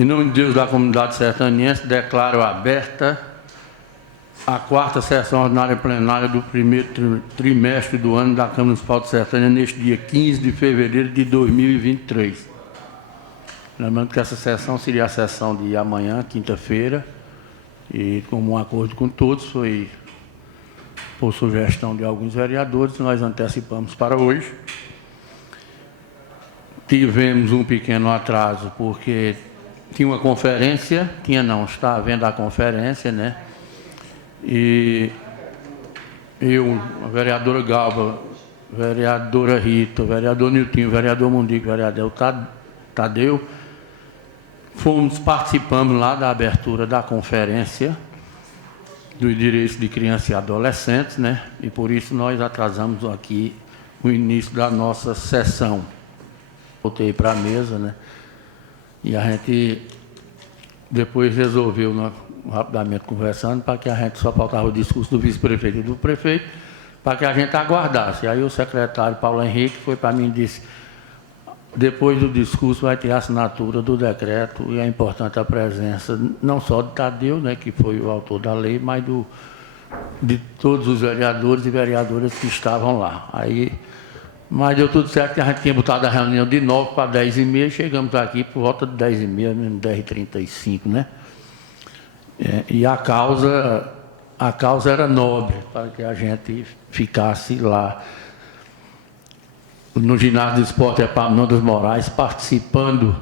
Em nome de Deus da comunidade sertanense, declaro aberta a quarta sessão ordinária plenária do primeiro trimestre do ano da Câmara Municipal de Sertânia, neste dia 15 de fevereiro de 2023. Lembrando que essa sessão seria a sessão de amanhã, quinta-feira, e como um acordo com todos, foi por sugestão de alguns vereadores, nós antecipamos para hoje. Tivemos um pequeno atraso, porque tinha uma conferência, está havendo a conferência, né? E eu, a vereadora Galva, vereadora Rita, vereador Niltinho, vereador Mundico, vereador Tadeu, participamos lá da abertura da conferência dos direitos de crianças e adolescentes, né? E por isso nós atrasamos aqui o início da nossa sessão. Voltei para a mesa, né? E a gente depois resolveu, rapidamente conversando, para que a gente só faltava o discurso do vice-prefeito e do prefeito, para que a gente aguardasse. Aí o secretário Paulo Henrique foi para mim e disse: depois do discurso vai ter a assinatura do decreto, e é importante a presença não só de Tadeu, né, que foi o autor da lei, mas de todos os vereadores e vereadoras que estavam lá. Mas deu tudo certo, que a gente tinha botado a reunião de 9 para 10h30, chegamos aqui por volta de 10h30, 10h35, né? E a causa era nobre, para que a gente ficasse lá no ginásio de esporte Epaminondas dos Moraes, participando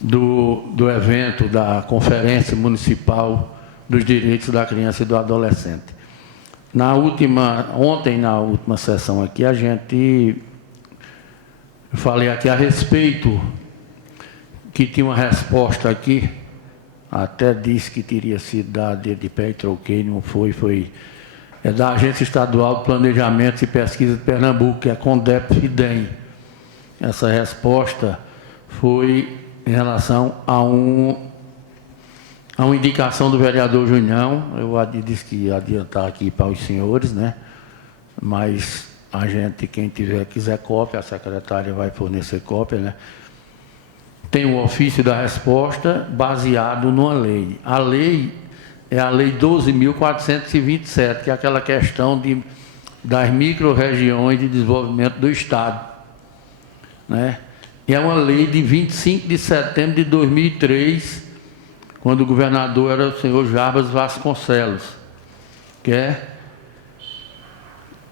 do evento da Conferência Municipal dos Direitos da Criança e do Adolescente. Ontem, na última sessão aqui, eu falei aqui a respeito, que tinha uma resposta aqui, até disse que teria sido dada de pé e troquei, não foi. É da Agência Estadual de Planejamento e Pesquisa de Pernambuco, que é a CONDEP-FIDEM. Essa resposta foi em relação a uma indicação do vereador Junião. Eu disse que ia adiantar aqui para os senhores, né? Mas a gente, quem quiser cópia, a secretária vai fornecer cópia, né? Tem um ofício da resposta baseado numa lei. A lei é a Lei 12.427, que é aquela questão das micro-regiões de desenvolvimento do Estado, né? E é uma lei de 25 de setembro de 2003, quando o governador era o senhor Jarbas Vasconcelos, que é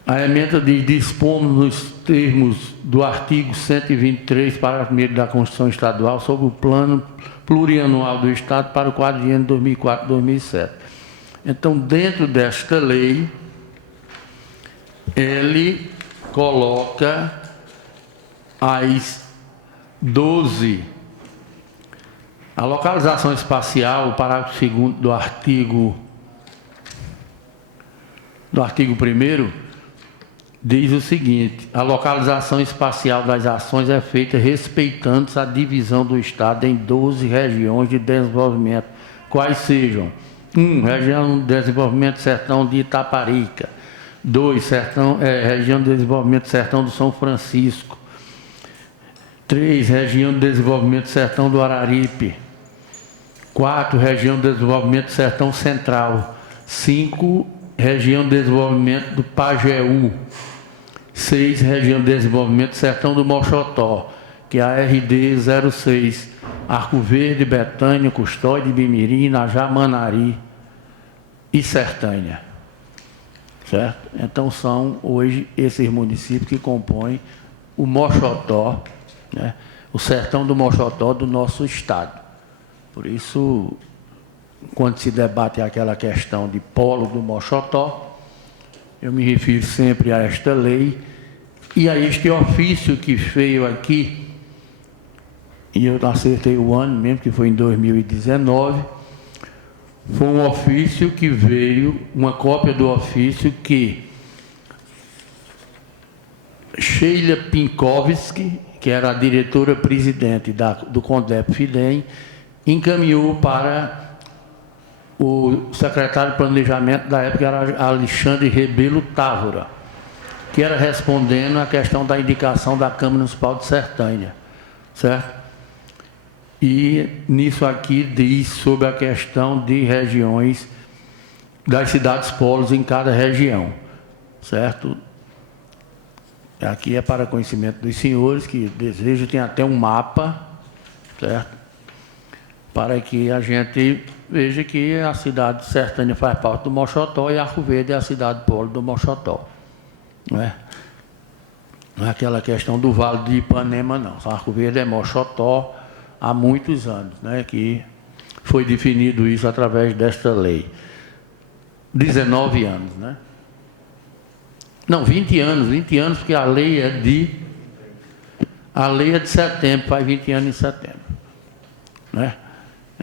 a emenda dispomos nos termos do artigo 123, parágrafo 1º da Constituição Estadual, sobre o plano plurianual do Estado para o quadriênio 2004-2007. Então, dentro desta lei, ele coloca as 12... A localização espacial, o parágrafo 2º do artigo 1º, diz o seguinte: a localização espacial das ações é feita respeitando a divisão do Estado em 12 regiões de desenvolvimento, quais sejam: 1. Região de Desenvolvimento Sertão de Itaparica. 2. Região de Desenvolvimento Sertão do São Francisco. 3. Região de Desenvolvimento Sertão do Araripe. 4. Região de Desenvolvimento Sertão Central. 5. Região de Desenvolvimento do Pajeú. 6. Região de Desenvolvimento Sertão do Moxotó, que é a RD 06, Arco Verde, Betânia, Custódia, Bimirim, Najá, Manari e Sertânia. Certo? Então são hoje esses municípios que compõem o Moxotó, né? O sertão do Moxotó do nosso estado. Por isso, quando se debate aquela questão de polo do Moxotó, eu me refiro sempre a esta lei e a este ofício que veio aqui, e eu acertei o ano mesmo, que foi em 2019, foi um ofício que veio, uma cópia do ofício que Sheila Pinkovski, que era a diretora-presidente do CONDEP-FIDEM, encaminhou para o secretário de Planejamento da época, era Alexandre Rebelo Távora, que era respondendo à questão da indicação da Câmara Municipal de Sertânia, certo? E nisso aqui diz sobre a questão de regiões, das cidades polos em cada região, certo? Aqui é para conhecimento dos senhores que desejam, tem até um mapa, certo? Para que a gente veja que a cidade de Sertânia faz parte do Moxotó e Arco Verde é a cidade polo do Moxotó. Não é? Não é aquela questão do Vale de Ipanema, não. Arco Verde é Moxotó há muitos anos, né? Que foi definido isso através desta lei. 19 anos, né? Não, 20 anos, porque a lei é de setembro, faz 20 anos em setembro. Né?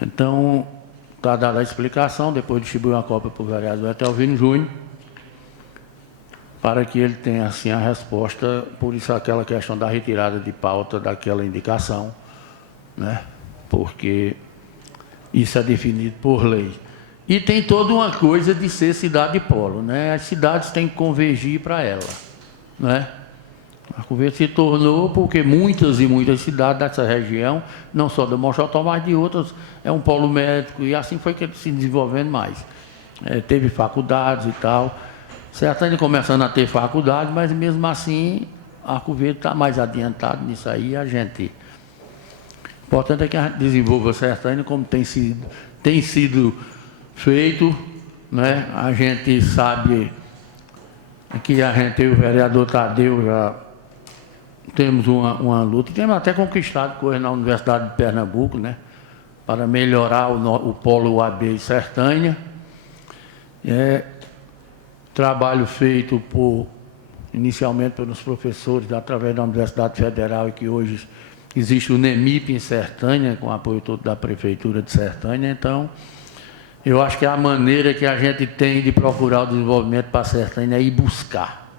Então, está dada a explicação, depois distribui uma cópia para o vereador Etelvino Júnior, para que ele tenha assim a resposta, por isso aquela questão da retirada de pauta daquela indicação, né? Porque isso é definido por lei. E tem toda uma coisa de ser cidade polo, né? As cidades têm que convergir para ela, né? Arco Verde se tornou, porque muitas e muitas cidades dessa região, não só do Moxotó, mas de outras, é um polo médico, e assim foi que ele se desenvolvendo mais. Teve faculdades e tal. Sertânia começando a ter faculdade, mas mesmo assim, Arco Verde está mais adiantado nisso aí, a gente... O importante é que a gente desenvolva Sertânia como tem sido feito, né? A gente sabe que a gente e o vereador Tadeu já temos uma luta, temos até conquistado coisa na Universidade de Pernambuco, né? Para melhorar o polo UAB e Sertânia. Trabalho feito inicialmente pelos professores, através da Universidade Federal, e que hoje existe o NEMIP em Sertânia, com apoio todo da Prefeitura de Sertânia. Então, eu acho que a maneira que a gente tem de procurar o desenvolvimento para a Sertânia é ir buscar.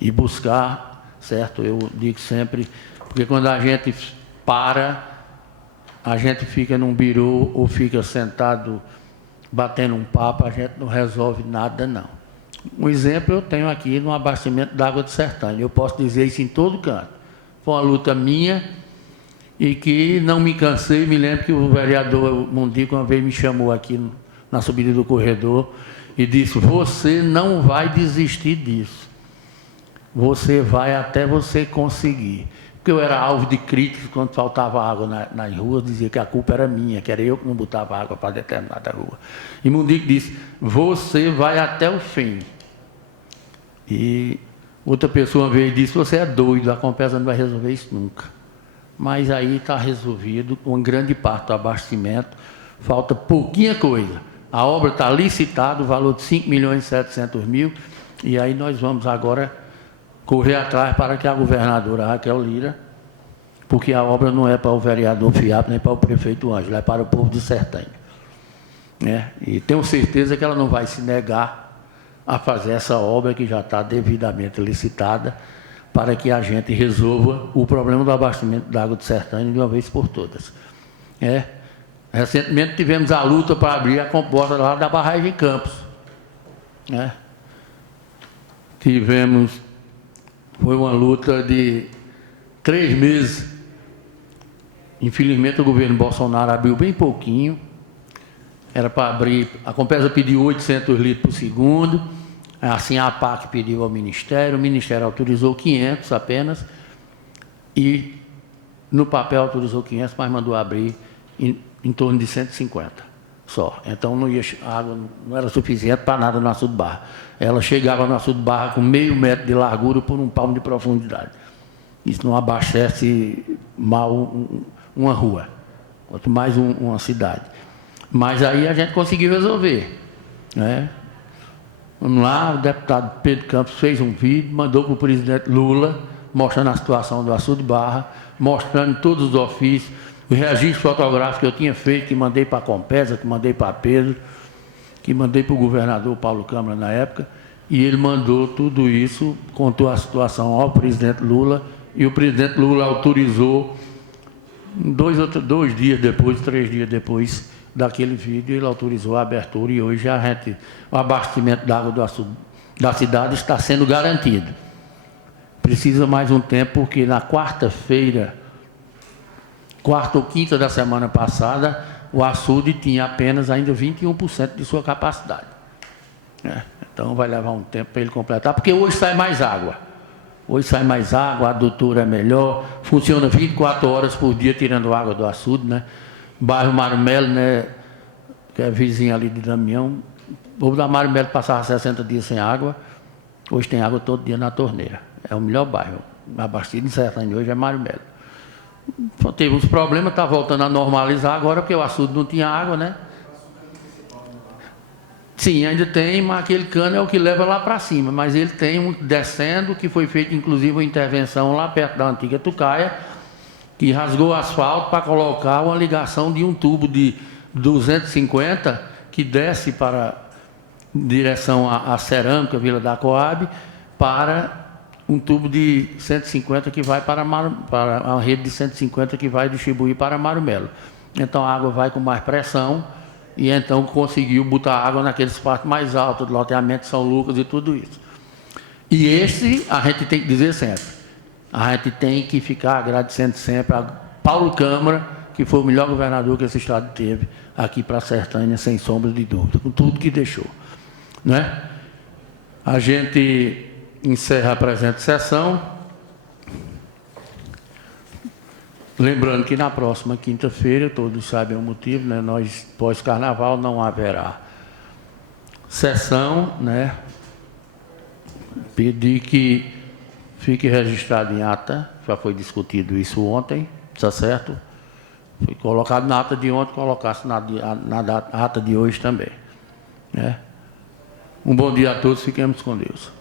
Ir buscar, certo? Eu digo sempre, porque quando a gente para, a gente fica num birô ou fica sentado batendo um papo, a gente não resolve nada, não. Um exemplo eu tenho aqui no abastecimento da água de Sertânia. Eu posso dizer isso em todo canto. Foi uma luta minha e que não me cansei. Me lembro que o vereador Mundico uma vez me chamou aqui na subida do corredor e disse: você não vai desistir disso. Você vai até você conseguir. Porque eu era alvo de críticas quando faltava água nas ruas, dizia que a culpa era minha, que era eu que não botava água para determinada rua. E Mundico disse: você vai até o fim. E outra pessoa uma vez disse: você é doido, a Compesa não vai resolver isso nunca. Mas aí está resolvido, uma grande parte do abastecimento, falta pouquinha coisa. A obra está licitada, o valor de 5.700.000, e aí nós vamos agora correr atrás para que a governadora Raquel Lira, porque a obra não é para o vereador Fiap, nem para o prefeito Ângelo, é para o povo de Sertânia. E tenho certeza que ela não vai se negar a fazer essa obra que já está devidamente licitada, para que a gente resolva o problema do abastecimento da água de Sertânia de uma vez por todas. Recentemente tivemos a luta para abrir a comporta lá da barragem de Campos. Foi uma luta de 3 meses. Infelizmente o governo Bolsonaro abriu bem pouquinho. Era para abrir, a Compesa pediu 800 litros por segundo, assim a APAC pediu ao Ministério, o Ministério autorizou 500 apenas, e no papel autorizou 500, mas mandou abrir em torno de 150 só. Então a água não era suficiente para nada no Açude Barra. Ela chegava no Açude Barra com meio metro de largura por 1 palmo de profundidade. Isso não abastece mal uma rua, quanto mais uma cidade. Mas aí a gente conseguiu resolver. Vamos lá, o deputado Pedro Campos fez um vídeo, mandou para o presidente Lula, mostrando a situação do Açude Barra, mostrando todos os ofícios, o registro fotográfico que eu tinha feito, que mandei para a Compesa, que mandei para Pedro, que mandei para o governador Paulo Câmara na época, e ele mandou tudo isso, contou a situação ao presidente Lula, e o presidente Lula autorizou 2 dias depois, 3 dias depois daquele vídeo, ele autorizou a abertura, e hoje o abastecimento da água da cidade está sendo garantido. Precisa mais um tempo, porque na quarta-feira quarta ou quinta da semana passada, o açude tinha apenas ainda 21% de sua capacidade. Então vai levar um tempo para ele completar, porque hoje sai mais água. Hoje sai mais água, a adutora é melhor, funciona 24 horas por dia tirando água do açude, né? Bairro Marmelo, né, que é vizinho ali de Damião, o povo da Marmelo passava 60 dias sem água, hoje tem água todo dia na torneira. É o melhor bairro. Abastecido em Sertânia hoje é Marmelo. Teve uns problemas, está voltando a normalizar agora, porque o açude não tinha água, né? Sim, ainda tem, mas aquele cano é o que leva lá para cima. Mas ele tem um descendo, que foi feita inclusive uma intervenção lá perto da antiga Tucaia, que rasgou o asfalto para colocar uma ligação de um tubo de 250 que desce para direção à cerâmica, Vila da Coab, para um tubo de 150 que vai para a rede de 150 que vai distribuir para Marmelo. Então a água vai com mais pressão e então conseguiu botar água naqueles partes mais altos, do loteamento São Lucas e tudo isso. E esse a gente tem que dizer sempre. A gente tem que ficar agradecendo sempre a Paulo Câmara, que foi o melhor governador que esse estado teve aqui para a Sertânia, sem sombra de dúvida, com tudo que deixou. Não é? A gente encerra a presente sessão. Lembrando que na próxima quinta-feira, todos sabem o motivo, né? Nós, pós-carnaval, não haverá sessão, né? Pedir que fique registrado em ata, já foi discutido isso ontem, está certo? Foi colocado na ata de ontem, colocasse na ata de hoje também. Né? Um bom dia a todos, fiquemos com Deus.